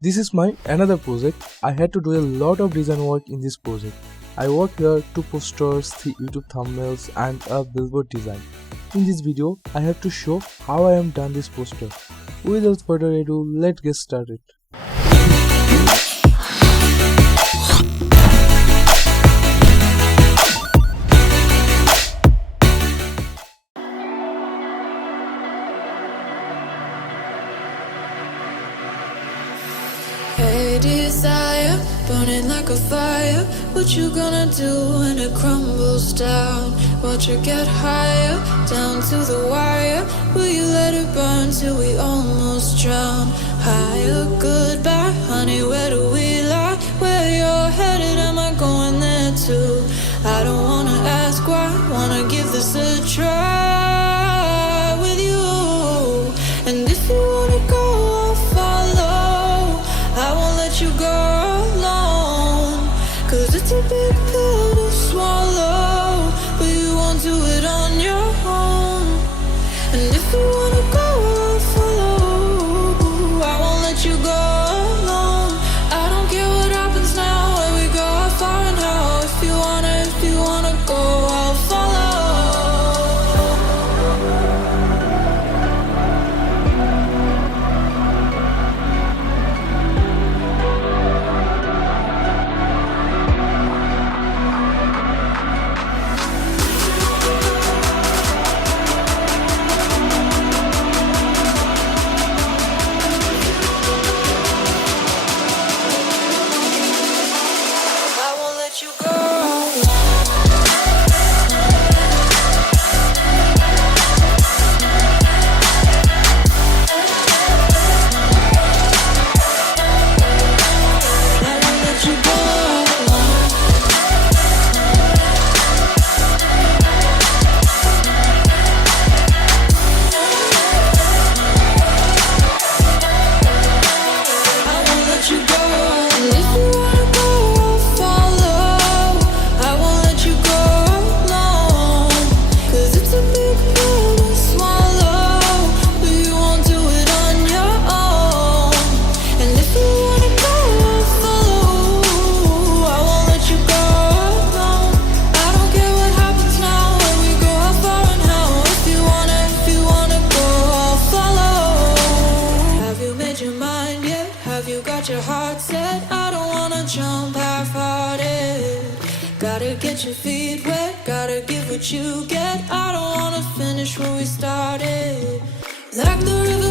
This is my another project. I had to do a lot of design work in this project. I work here 2 posters, 3 YouTube thumbnails and a billboard design. In this video, I have to show how I am done this poster. Without further ado, let's get started. Hey desire, burning like a fire. What you gonna do when it crumbles down? Watch it get higher, down to the wire. Will you let it burn till we almost drown? Higher, goodbye, honey, where do we lie? Where you're headed, am I going there too? I don't wanna ask why, wanna give this a try with you. And if you wanna go, I'll follow. I won't let you go alone, 'cause it's a big pill to swallow, but you won't do it on your own. And if you wanna go, I'll follow. I won't let you go alone. I don't care what happens now, where we go, how far and how. If you wanna go, I'll follow. I won't let you go. I won't let you go. I won't let you go. And if you wanna go, I'll follow. I won't let you go alone, 'cause it's a big pill to swallow, but you won't do it on your own. And if you wanna go, I'll follow. I won't let you go alone. I don't care what happens now, where we go, how far and how. If you wanna go, I'll follow. Have you made your mind yet? Have you got your heart set? I don't wanna jump half-hearted. Gotta get your feet wet, gotta give what you get. I don't wanna finish where we started. Like the river